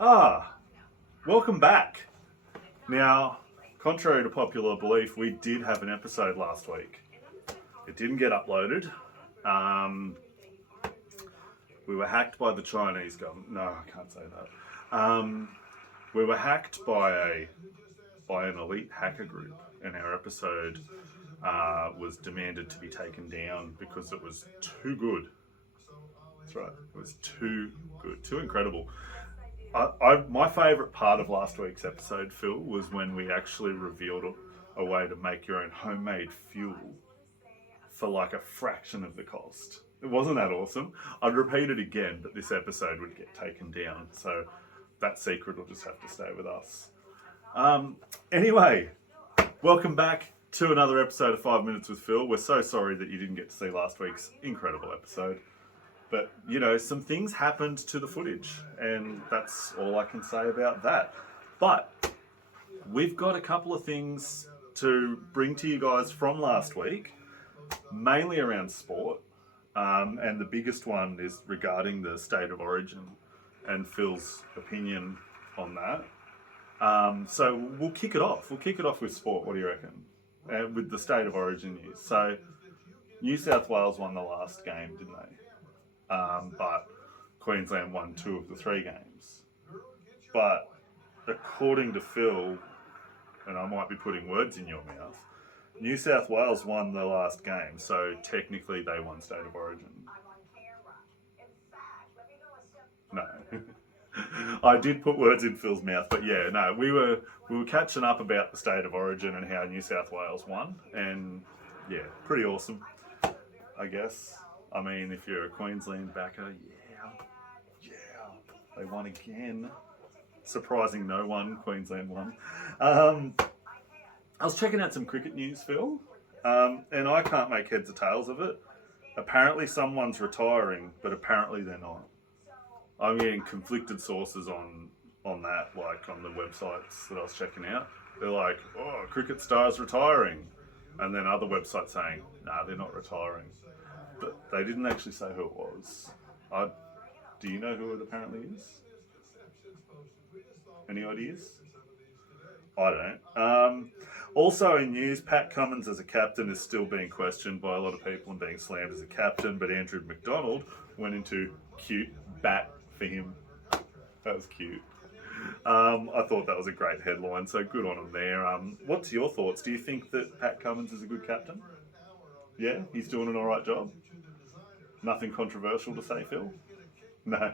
Ah, welcome back. Now, contrary to popular belief, we did have an episode last week. It didn't get uploaded. Um, we were hacked by the Chinese government. No, I can't say that. We were hacked by an elite hacker group, and our episode was demanded to be taken down because it was too good. That's right. It was too good, too incredible. My favourite part of last week's episode, Phil, was when we actually revealed a way to make your own homemade fuel for like a fraction of the cost. It wasn't that awesome. I'd repeat it again, but this episode would get taken down, so that secret will just have to stay with us. Anyway, welcome back to another episode of 5 Minutes with Phil. We're so sorry that you didn't get to see last week's incredible episode. But, you know, some things happened to the footage, and that's all I can say about that. But we've got a couple of things to bring to you guys from last week, mainly around sport. And the biggest one is regarding the state of origin and Phil's opinion on that. So we'll kick it off. We'll kick it off with sport. What do you reckon? With the state of origin news. So New South Wales won the last game, didn't they? But Queensland won 2 of the 3 games. But according to Phil, and I might be putting words in your mouth, New South Wales won the last game, so technically they won State of Origin. No. I did put words in Phil's mouth, but yeah, no, we were catching up about the State of Origin and how New South Wales won, and yeah, pretty awesome, I guess. I mean, if you're a Queensland backer, yeah, they won again. Surprising no one, Queensland won. I was checking out some cricket news, Phil, and I can't make heads or tails of it. Apparently someone's retiring, but apparently they're not. I'm getting conflicted sources on that, like on the websites that I was checking out. They're like, oh, cricket star's retiring. And then other websites saying, nah, they're not retiring. But they didn't actually say who it was. Do you know who it apparently is? Any ideas? I don't. Also in news, Pat Cummins as a captain is still being questioned by a lot of people and being slammed as a captain, but Andrew McDonald went into cute bat for him. That was cute. I thought that was a great headline, so good on him there. What's your thoughts? Do you think that Pat Cummins is a good captain? Yeah, he's doing an alright job? Nothing controversial to say, Phil? No.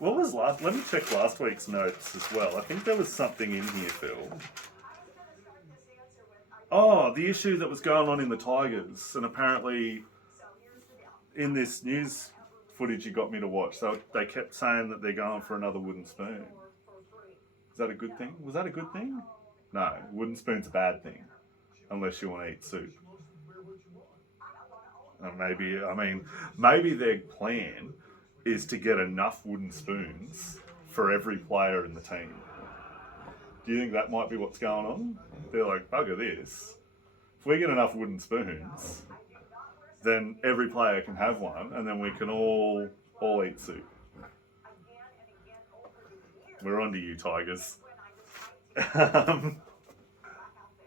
What was last? Let me check last week's notes as well. I think there was something in here, Phil. Oh, the issue that was going on in the Tigers, and apparently in this news footage you got me to watch, so they kept saying that they're going for another wooden spoon. Is that a good thing? Was that a good thing? No, wooden spoon's a bad thing, unless you want to eat soup. Maybe their plan is to get enough wooden spoons for every player in the team. Do you think that might be what's going on? They're like, bugger this. If we get enough wooden spoons, then every player can have one, and then we can all eat soup. We're on to you, Tigers.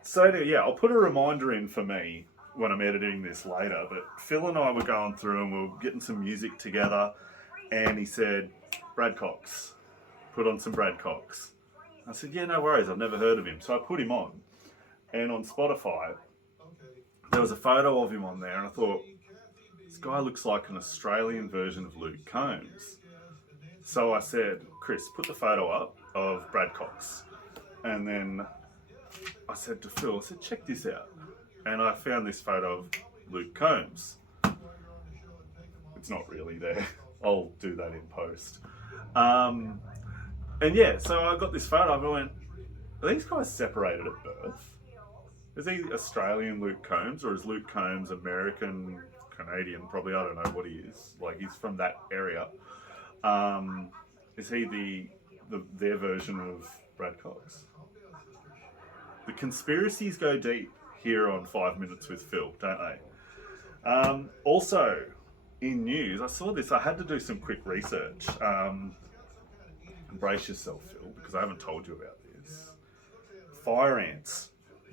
So yeah, I'll put a reminder in for me when I'm editing this later, but Phil and I were going through and we were getting some music together, and he said, Brad Cox, put on some Brad Cox. I said, yeah, no worries, I've never heard of him. So I put him on, and on Spotify, there was a photo of him on there, and I thought, this guy looks like an Australian version of Luke Combs. So I said, Chris, put the photo up of Brad Cox. And then I said to Phil, I said, check this out. And I found this photo of Luke Combs. It's not really there. I'll do that in post. And yeah, so I got this photo and I went, are these guys separated at birth? Is he Australian Luke Combs, or is Luke Combs American, Canadian? Probably, I don't know what he is. Like, he's from that area. Is he their version of Brad Cox? The conspiracies go deep here on 5 Minutes with Phil, don't they? Also, in news, I saw this. I had to do some quick research. Brace yourself, Phil, because I haven't told you about this. Fire ants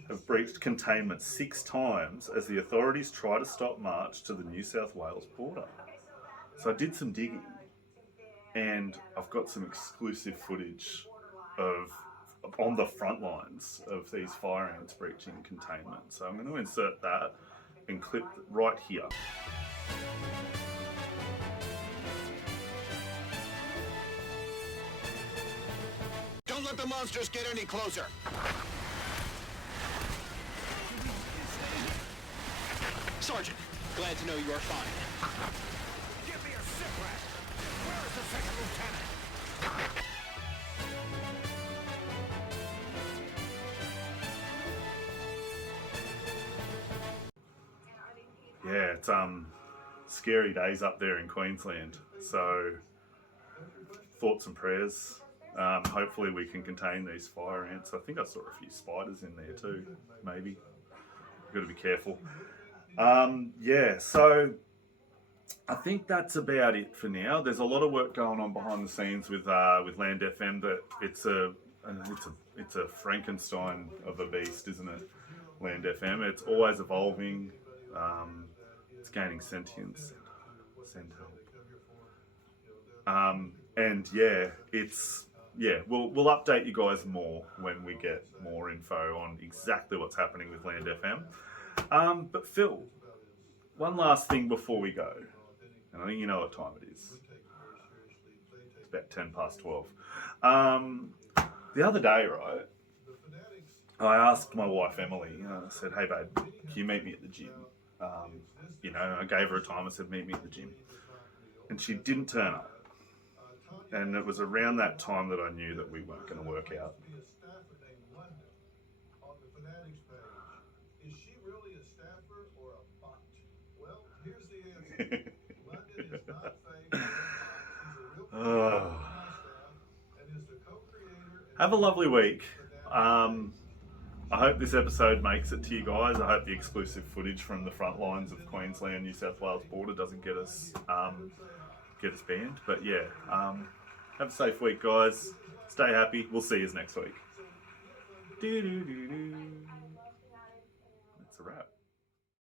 have breached containment 6 times as the authorities try to stop march to the New South Wales border. So I did some digging, and I've got some exclusive footage of on the front lines of these fire ants breaching containment. So I'm going to insert that and clip right here. Don't let the monsters get any closer. Sergeant, glad to know you are fine. Give me a sit rep. Where is the second lieutenant? Yeah, it's scary days up there in Queensland. So thoughts and prayers. Hopefully we can contain these fire ants. I think I saw a few spiders in there too, maybe. Got to be careful. Yeah, so I think that's about it for now. There's a lot of work going on behind the scenes with Land FM. That it's a Frankenstein of a beast, isn't it? Land FM. It's always evolving. It's gaining sentience. Send help. And we'll update you guys more when we get more info on exactly what's happening with Land FM. But Phil, one last thing before we go, and I think you know what time it is. It's about 10 past 12. The other day, right, I asked my wife Emily, I said, hey babe, can you meet me at the gym? I gave her a time. I said, meet me at the gym. And she didn't turn up. And it was around that time that I knew that we weren't going to work out. Oh. Have a lovely week. I hope this episode makes it to you guys. I hope the exclusive footage from the front lines of Queensland, New South Wales border doesn't get us banned. But yeah, have a safe week, guys. Stay happy. We'll see you next week. That's a wrap.